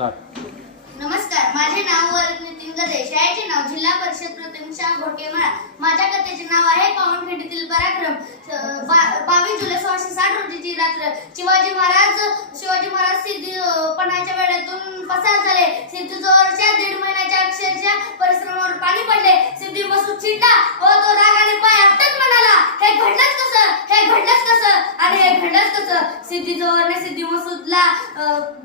Start. नमस्कार, माझे नाव वरद नितीन गदे. शाळेचे नाव जिल्हा परिषद प्रथम शाळा घोडकेमळा. माझ्या कथेचे नाव आहे पावनखिंडीतील पराक्रम. 22 जुलै 1660 रोजीची रात्र. शिवाजी महाराज सिद्धीपणाच्या वेळेतून पसार झाले. सिद्धीजवळच्या 1.5 महिन्याच्या अक्षरशः परिश्रमावर पाणी पडले. सिद्धी मसूद चिडला व तो रागाने पाय आपटत म्हणाला, हे घडलंच कसं, हे घडलंच कसं आणि हे घडलंच कसं. सिद्धीजवळने सिद्धी मसूदला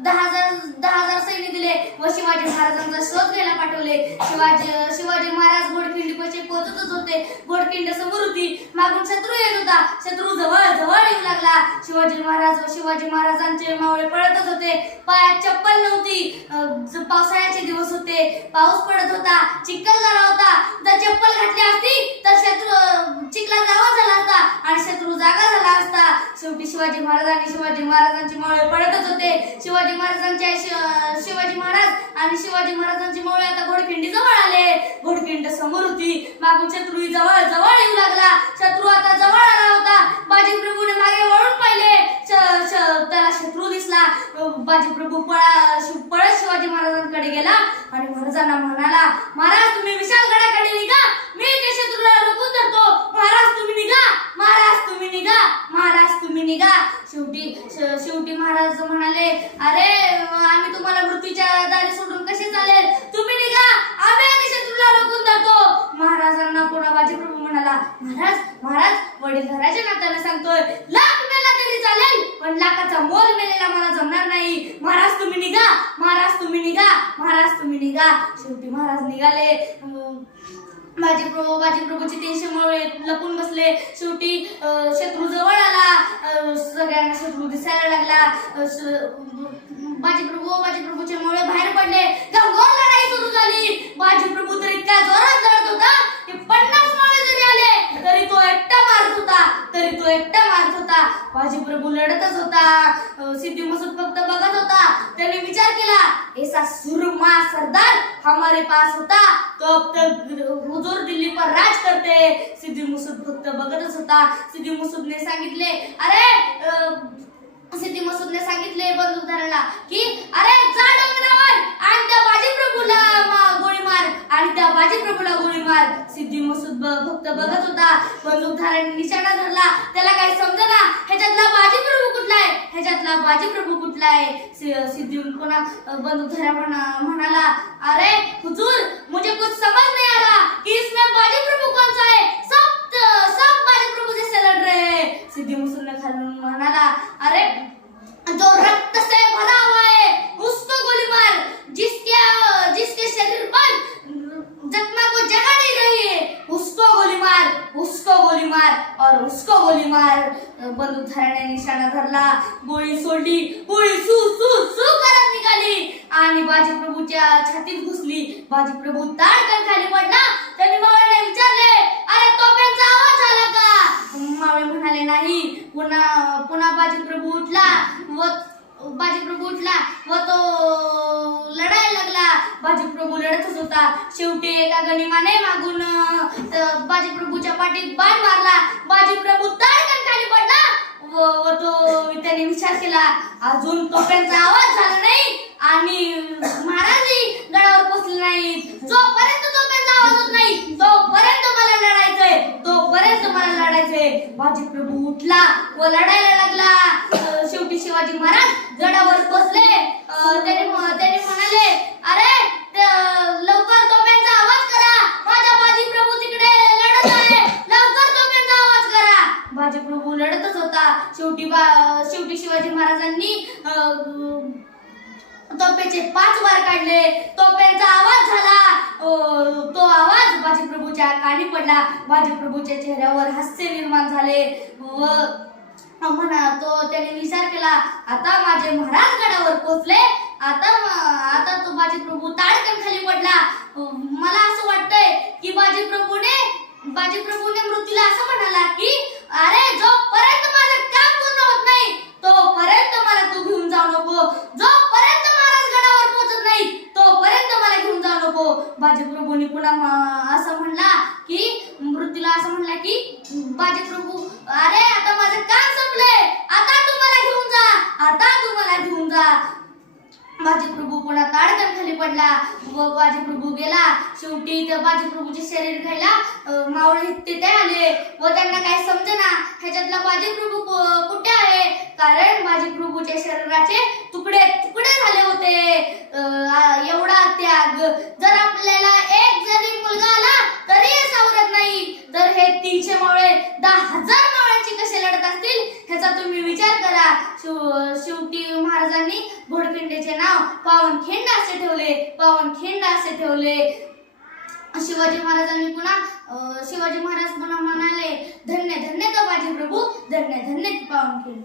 10,000 सैनिक दिले व शिवाजी महाराजांचा शोध घ्यायला पाठवले. शिवाजी महाराज घोडखिंडीपाशी पोहोचतच होते. घोडखिंड समोर होती. मागून शत्रू येत होता. शत्रू जवळ येऊ लागला. शिवाजी महाराजांचे मावळे पळतच होते. पायात चप्पल नव्हती. पावसाळ्याचे दिवस होते. पाऊस पडत होता. चिखल झाला होता. जर चप्पल घातली असती तर शत्रू चिखलात गावा झाला असता आणि शत्रू जागा झाला असता. शेवटी शिवाजी महाराजांचे मावळे पडतच होते. शिवाजी महाराजांचे मावळे आता घोडखिंडी जवळ आले. घोडखिंड समोर होती. मागून शत्रू जवळ येऊ लागला. शत्रू आता जवळ आला होता. बाजीप्रभूने मागे वळून पाहिले. त्याला शत्रू दिसला. बाजीप्रभू पळत शिवाजी महाराजांकडे गेला आणि महाराजांना म्हणाला, महाराज तुम्ही विशालगडाकडे निघा, मी त्या शत्रूला रोखून धरतो. महाराज तुम्ही निघा, महाराज तुम्ही निघा, महाराज तुम्ही निघा. शेवटी महाराज म्हणाले, अरे आम्ही तुम्हाला मृत्यूच्या दारी सोडून कसे चालेल, तुम्ही निघा, आम्ही त्या शत्रूला रोखून धरतो. महाराजांना पुन्हा बाजीप्रभू म्हणाला, महाराज वडीलधाऱ्याच्या नात्याने सांगतोय, लाख मेला तरी चालेल पण लाखाचा मोल मेलेला मला जमणार नाही. महाराज तुम्ही निघा, महाराज तुम्ही निघा, महाराज तुम्ही निघा. शेवटी महाराज निघाले. बाजीप्रभूचे 300 मावळे लपून बसले. शेवटी शत्रू जवळ आला. सगळ्यांना शत्रू दिसायला लागला. बाजीप्रभूचे मावळे बाहेर पडले. घनघोर लढाई सुरू झाली. बाजीप्रभू तर इतका जोरात लढत होता की 50 मावळे जरी आले तरी तो एकटा मारत होता. बाजीप्रभू लढतच होता. सिद्धी मसूद फक्त बघत होता. त्याने विचार केला, ऐसा सुरमा सरदार हमारे पास होता तो अब तक हुजूर दिल्ली पर राज करते. सिद्धी मसूद फक्त बघतच होता. सिद्धी मसूदने सांगितले बंदूकधाऱ्याला की अरे जा डोंगरावर आणि त्या बाजीप्रभूला गोळी मार. सिद्धी मसूद फक्त बघत होता. बंदूकधाऱ्याने निशाणा धरला. त्याला काही समजेना ह्याच्यातला बाजीप्रभू कुठला आहे. सिद्धी पुन्हा बंदूकधाऱ्या म्हणाला, अरे हुजूर मुझे कुछ समझ नहीं आ रहा कि इसमें बाजीप्रभू कौन सा है. सब बाजीप्रभू जैसे लड़ रहे हैं. सिद्धी मसूदने खालून म्हणाला, अरे जो रक्त से भरा हुआ है उसको गोली मार. जिसके शरीर पर जख्मा को जगह नहीं रही है उसको गोली मार और उसको गोली मार. बंदूकधाऱ्याने निशाणा धरला. गोळी सोडली. गोळी सू करत निघाली आणि बाजीप्रभूच्या छातीत घुसली. बाजीप्रभू ताडकन खाली पडला. त्यांनी मावळ्याने विचारले, अरे तोफ्यांचा आवाज आला का. मावळे म्हणाले नाही. पुन्हा बाजीप्रभू उठला व तो लढायला लागला. बाजीप्रभू लढतच होता. शेवटी एका गनिमाने मागून बाजीप्रभूच्या पाठीत बाण मारला. बाजीप्रभू ताडकन खाली पडला व तो त्याने विचार केला, अजून तोफ्यांचा आवाज झाला नाही आणि महाराजही गडावर पोहोचले नाहीत. जोपर्यंत तोफ्यांचा आवाज होत नाही तोपर्यंत मला लढायचंय. बाजीप्रभू उठला व लढायला लागला. शेवटी शिवाजी महाराज गडावर पोहोचले. त्याने म्हणाले, अरे लवकर तोफ्यांचा आवाज करा, माझा बाजीप्रभू तिकडे लढत आहे, लवकर तोफ्यांचा आवाज करा. बाजीप्रभू लढतच होता. शेवटी शिवाजी महाराजांनी तोफेचे 5 वार काढले. तोफ्यांचा आवाज झाला. तो आवाज बाजीप्रभूच्या कानी पडला. बाजीप्रभूच्या चेहऱ्यावर हास्य निर्माण झाले व त्याने विचार केला, आता माझे महाराज गडावर पोहोचले. आता तो बाजीप्रभू ताडकन खाली पडला. मला असं वाटतंय की बाजीप्रभूने मृत्यूला असं म्हणाला की अरे जोपर्यंत माझं काम पूर्ण होत नाही तोपर्यंत मला तू घेऊन जाऊ नको. जोपर्यंत महाराज गडावर पोहोचत नाही तोपर्यंत मला घेऊन जाऊ नको. बाजीप्रभूने पुन्हा असं म्हणला की मृत्यूला असं म्हणला की बाजीप्रभू, अरे आता माझं काम संपलंय, आता तू मला घेऊन जा. बाजीप्रभू प्रभू पुन्हा ताडकन खाली पडला व बाजी प्रभू गेला. शेवटी तर बाजी प्रभूचे शरीर खायला मावळे तिथे आले व त्यांना काय समजेना ह्याच्यातला बाजी प्रभू कुठे आहे, कारण बाजी प्रभूच्या शरीराचे तुकडे तुकडे झाले होते. एवढा त्याग. जर आपल्याला एक जरी मुलगा आला तरी सावरत नाही, तर हे 300 मावळे 10,000 मावळ्यांची कसे लढत असतील ह्याचा तुम्ही विचार करा. शेवटी महाराजांनी घोडखिंडीचे नाव पावनखिंड असे ठेवले, पावनखिंड असे ठेवले. शिवाजी महाराज पुन्हा म्हणाले, धन्य धन्य तो बाजी प्रभू, धन्य धन्य पावनखिंड.